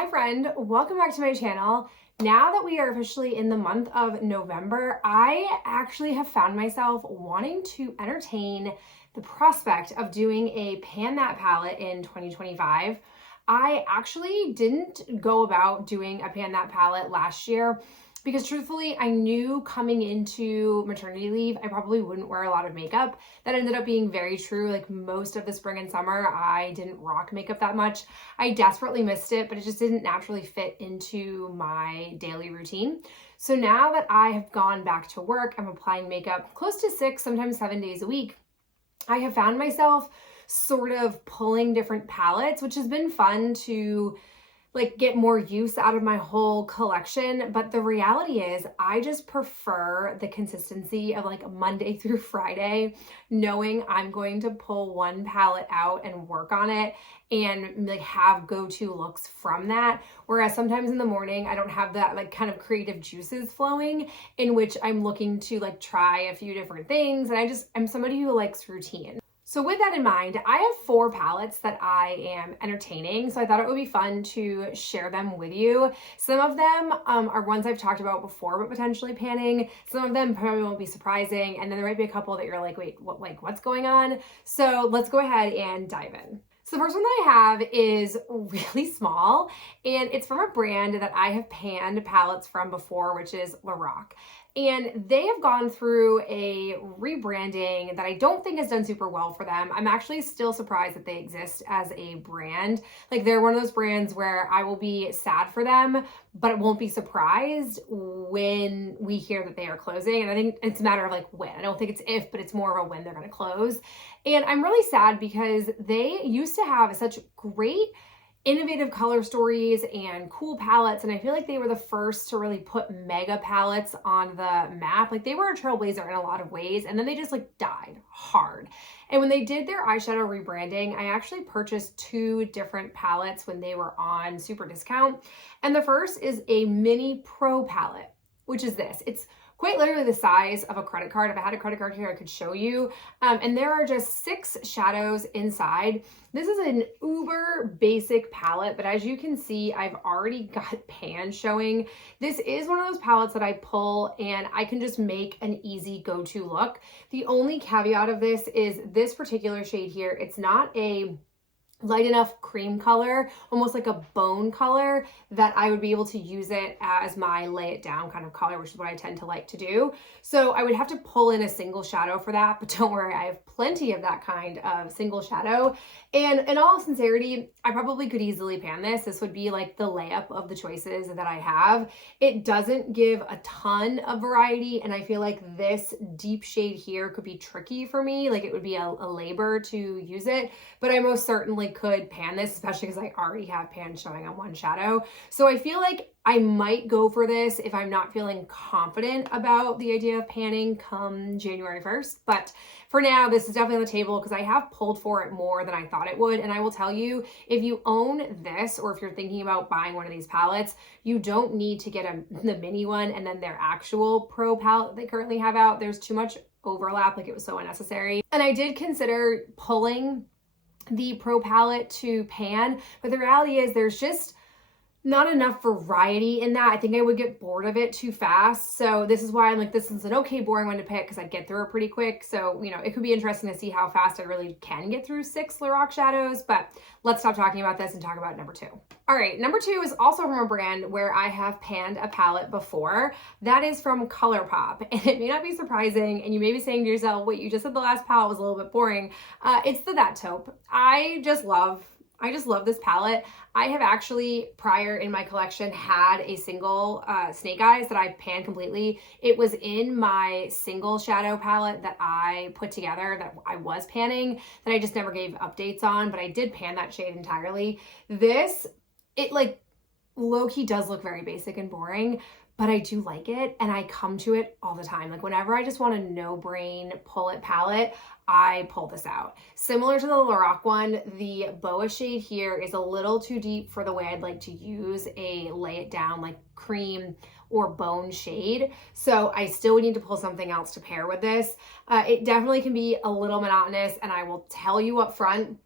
Hi friend, welcome back to my channel. Now that we are officially in the month of November, I actually have found myself wanting to entertain the prospect of doing a Pan That palette in 2025. I actually didn't go about doing a Pan That palette last year because truthfully, I knew coming into maternity leave, I probably wouldn't wear a lot of makeup. That ended up being very true. Like most of the spring and summer, I didn't rock makeup that much. I desperately missed it, but it just didn't naturally fit into my daily routine. So now that I have gone back to work, I'm applying makeup close to 6, sometimes 7 days a week. I have found myself sort of pulling different palettes, which has been fun to get more use out of my whole collection. But the reality is I just prefer the consistency of Monday through Friday, knowing I'm going to pull one palette out and work on it and have go-to looks from that. Whereas sometimes in the morning, I don't have that kind of creative juices flowing in which I'm looking to try a few different things. And I'm somebody who likes routine. So with that in mind, I have 4 palettes that I am entertaining. So I thought it would be fun to share them with you. Some of them are ones I've talked about before, but potentially panning. Some of them probably won't be surprising. And then there might be a couple that you're like, wait, what's going on? So let's go ahead and dive in. So the first one that I have is really small, and it's from a brand that I have panned palettes from before, which is Lorac. And they have gone through a rebranding that I don't think has done super well for them. I'm actually still surprised that they exist as a brand. They're one of those brands where I will be sad for them, but won't be surprised when we hear that they are closing. And I think it's a matter of when. I don't think it's if, but it's more of a when they're going to close. And I'm really sad because they used to have such great innovative color stories and cool palettes, and I feel like they were the first to really put mega palettes on the map. They were a trailblazer in a lot of ways, and then they just died hard. And when they did their eyeshadow rebranding, I actually purchased 2 different palettes when they were on super discount. And the first is a mini pro palette, which is this. It's quite literally the size of a credit card. If I had a credit card here, I could show you. And there are just 6 shadows inside. This is an uber basic palette, but as you can see, I've already got pan showing. This is one of those palettes that I pull and I can just make an easy go-to look. The only caveat of this is this particular shade here. It's not a light enough cream color, almost like a bone color, that I would be able to use it as my lay it down kind of color, which is what I tend to like to do. So I would have to pull in a single shadow for that, but don't worry, I have plenty of that kind of single shadow. And in all sincerity, I probably could easily pan this. This would be the layup of the choices that I have. It doesn't give a ton of variety, and I feel like this deep shade here could be tricky for me. It would be a labor to use it, but I most certainly could pan this, especially because I already have pan showing on one shadow. So I feel like I might go for this if I'm not feeling confident about the idea of panning come January 1st. But for now, this is definitely on the table because I have pulled for it more than I thought it would. And I will tell you, if you own this, or if you're thinking about buying one of these palettes, you don't need to get the mini one and then their actual pro palette they currently have out. There's too much overlap, it was so unnecessary. And I did consider pulling the pro palette to pan, but the reality is there's just not enough variety in that. I think I would get bored of it too fast. So this is why I'm this is an okay boring one to pick because I'd get through it pretty quick. So, it could be interesting to see how fast I really can get through 6 Lorac shadows, but let's stop talking about this and talk about number 2. All right, number 2 is also from a brand where I have panned a palette before. That is from ColourPop. And it may not be surprising, and you may be saying to yourself, wait, you just said the last palette was a little bit boring. It's the That Taupe. I just love this palette. I have actually, prior in my collection, had a single Snake Eyes that I panned completely. It was in my single shadow palette that I put together that I was panning that I just never gave updates on, but I did pan that shade entirely. This, it low-key does look very basic and boring, but I do like it and I come to it all the time. Whenever I just want a no-brain pull it palette, I pull this out. Similar to the Lorac one, the Boa shade here is a little too deep for the way I'd like to use a lay it down cream or bone shade. So I still would need to pull something else to pair with this. It definitely can be a little monotonous, and I will tell you up front,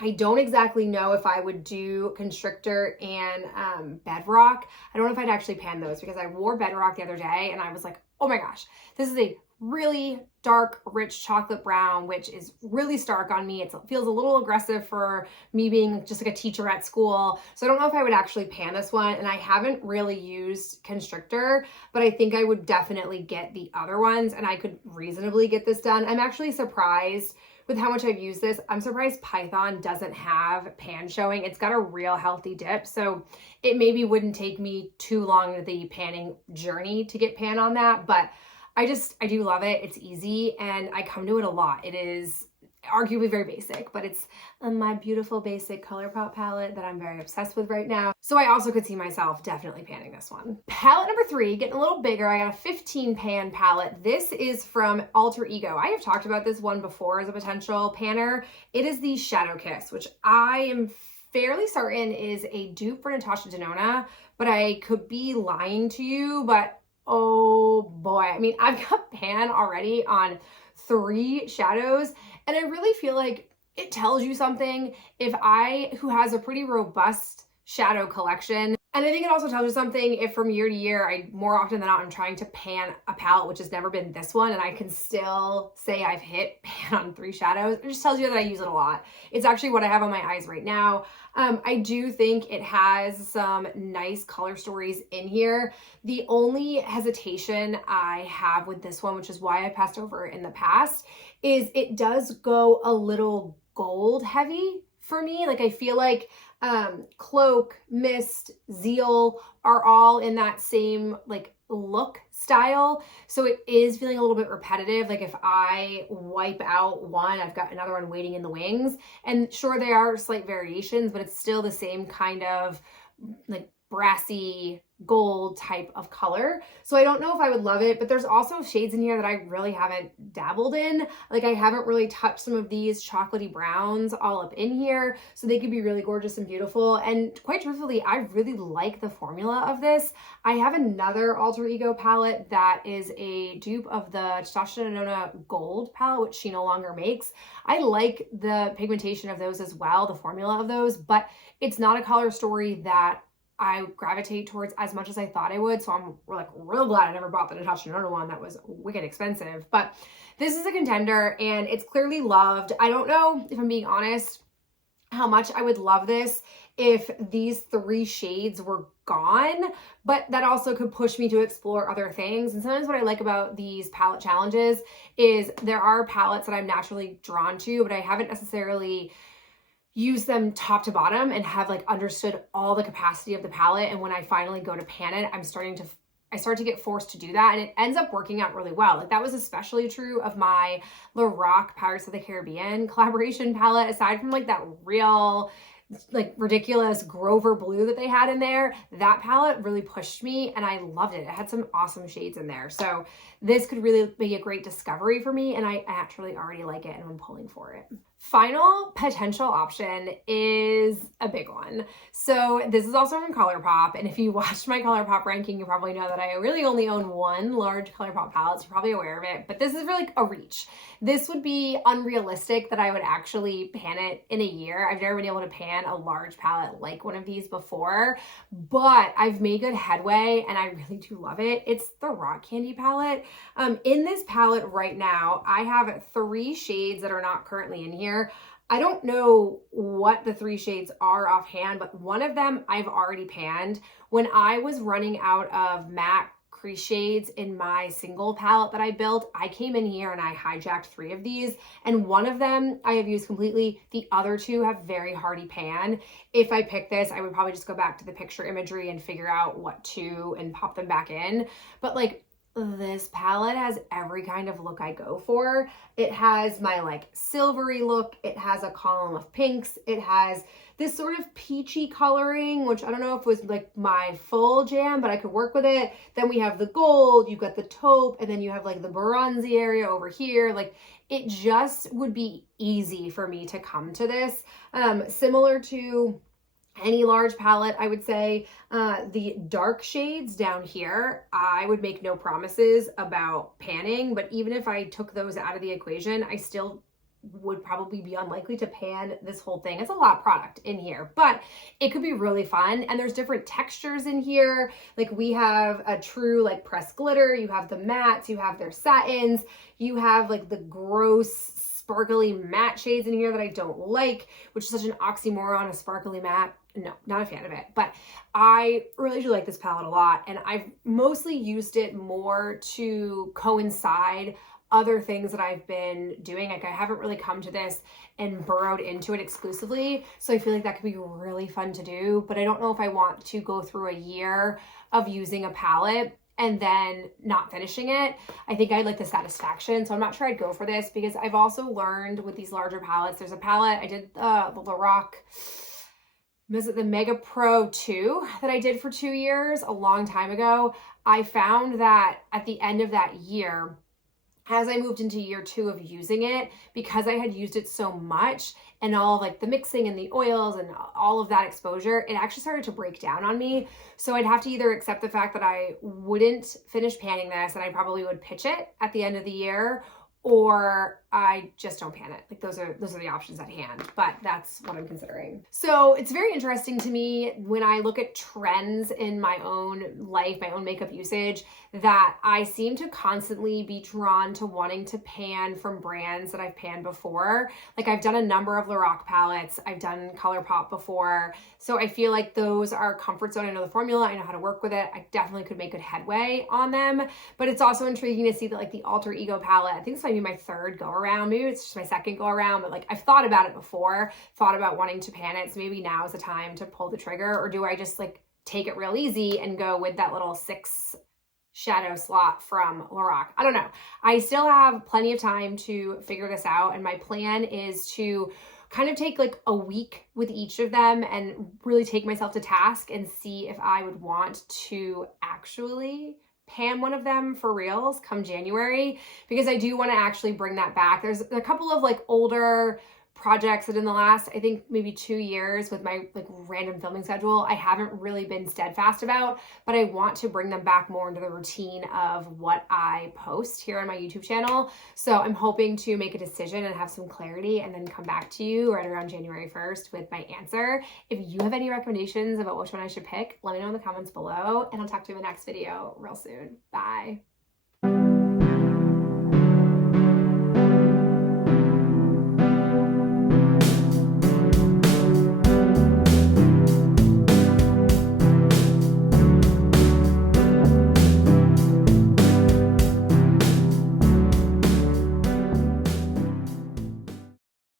I don't exactly know if I would do Constrictor and Bedrock. I don't know if I'd actually pan those because I wore Bedrock the other day and I was like, oh my gosh, this is a really dark, rich chocolate brown, which is really stark on me. It feels a little aggressive for me being just like a teacher at school. So I don't know if I would actually pan this one. And I haven't really used Constrictor, but I think I would definitely get the other ones and I could reasonably get this done. I'm actually surprised with how much I've used this. I'm surprised Python doesn't have pan showing. It's got a real healthy dip, so it maybe wouldn't take me too long the panning journey to get pan on that, but I do love it. It's easy and I come to it a lot. It is arguably very basic, but it's my beautiful basic ColourPop palette that I'm very obsessed with right now. So I also could see myself definitely panning this one. Palette number 3, getting a little bigger. I got a 15 pan palette. This is from Alter Ego. I have talked about this one before as a potential panner. It is the Shadow Kiss, which I am fairly certain is a dupe for Natasha Denona, but I could be lying to you, but oh boy. I mean, I've got pan already on 3 shadows, and I really feel like it tells you something who has a pretty robust shadow collection. And I think it also tells you something if from year to year, more often than not, I'm trying to pan a palette, which has never been this one, and I can still say I've hit pan on 3 shadows. It just tells you that I use it a lot. It's actually what I have on my eyes right now. I do think it has some nice color stories in here. The only hesitation I have with this one, which is why I passed over it in the past, is it does go a little gold heavy for me. Like I feel like Cloak, Mist, Zeal are all in that same like look style. So it is feeling a little bit repetitive. Like if I wipe out one, I've got another one waiting in the wings. And sure, there are slight variations, but it's still the same kind of like brassy gold type of color. So I don't know if I would love it, but there's also shades in here that I really haven't dabbled in. Like I haven't really touched some of these chocolatey browns all up in here. So they could be really gorgeous and beautiful. And quite truthfully, I really like the formula of this. I have another Alter Ego palette that is a dupe of the Natasha Denona Gold palette, which she no longer makes. I like the pigmentation of those as well, the formula of those, but it's not a color story that I gravitate towards as much as I thought I would. So I'm like real glad I never bought the Natasha Denona one. That was wicked expensive, but this is a contender and it's clearly loved. I don't know, if I'm being honest, how much I would love this if these 3 shades were gone, but that also could push me to explore other things. And sometimes what I like about these palette challenges is there are palettes that I'm naturally drawn to, but I haven't necessarily use them top to bottom and have like understood all the capacity of the palette. And when I finally go to pan it, I start to get forced to do that. And it ends up working out really well. Like that was especially true of my Lorac Pirates of the Caribbean collaboration palette. Aside from like that real like ridiculous Grover blue that they had in there, that palette really pushed me and I loved it. It had some awesome shades in there. So this could really be a great discovery for me and I actually already like it and I'm pulling for it. Final potential option is a big one. So this is also from ColourPop, and if you watched my ColourPop ranking, you probably know that I really only own 1 large ColourPop palette, so you're probably aware of it, but this is really a reach. This would be unrealistic that I would actually pan it in a year. I've never been able to pan a large palette like one of these before, but I've made good headway and I really do love it. It's the Rock Candy palette. In this palette right now, I have 3 shades that are not currently in here. I don't know what the 3 shades are offhand, but one of them I've already panned. When I was running out of matte crease shades in my single palette that I built, I came in here and I hijacked 3 of these, and one of them I have used completely. The other 2 have very hardy pan. If I pick this, I would probably just go back to the picture imagery and figure out what to and pop them back in. But like, this palette has every kind of look I go for. It has my like silvery look. It has a column of pinks. It has this sort of peachy coloring, which I don't know if it was like my full jam, but I could work with it. Then we have the gold, you've got the taupe, and then you have like the bronzy area over here. Like it just would be easy for me to come to this. Similar to any large palette, I would say the dark shades down here, I would make no promises about panning, but even if I took those out of the equation, I still would probably be unlikely to pan this whole thing. It's a lot of product in here, but it could be really fun. And there's different textures in here. Like we have a true like pressed glitter, you have the mattes, you have their satins, you have like the gross sparkly matte shades in here that I don't like, which is such an oxymoron, a sparkly matte. No, not a fan of it, but I really do like this palette a lot. And I've mostly used it more to coincide other things that I've been doing. Like I haven't really come to this and burrowed into it exclusively. So I feel like that could be really fun to do, but I don't know if I want to go through a year of using a palette and then not finishing it. I think I'd like the satisfaction. So I'm not sure I'd go for this, because I've also learned with these larger palettes, there's a palette, I did the Lorac, was it the Mega Pro 2 that I did for 2 years a long time ago. I found that at the end of that year, as I moved into year 2 of using it, because I had used it so much and all of like the mixing and the oils and all of that exposure, it actually started to break down on me. So I'd have to either accept the fact that I wouldn't finish panning this and I probably would pitch it at the end of the year, or I just don't pan it. Like those are the options at hand, but that's what I'm considering. So it's very interesting to me when I look at trends in my own life, my own makeup usage, that I seem to constantly be drawn to wanting to pan from brands that I've panned before. Like I've done a number of Lorac palettes, I've done ColourPop before. So I feel like those are comfort zone. I know the formula, I know how to work with it. I definitely could make good headway on them, but it's also intriguing to see that like the Alter Ego palette, I think this might be my 3rd go around, maybe it's just my 2nd go around, but like I've thought about it before, thought about wanting to pan it. So maybe now is the time to pull the trigger, or do I just like take it real easy and go with that little 6 shadow slot from Lorac? I don't know. I still have plenty of time to figure this out. And my plan is to kind of take like a week with each of them and really take myself to task and see if I would want to actually pan one of them for reals come January, because I do want to actually bring that back. There's a couple of like older projects that in the last, I think maybe 2 years with my like random filming schedule, I haven't really been steadfast about, but I want to bring them back more into the routine of what I post here on my YouTube channel. So I'm hoping to make a decision and have some clarity and then come back to you right around January 1st with my answer. If you have any recommendations about which one I should pick, let me know in the comments below, and I'll talk to you in the next video real soon. Bye.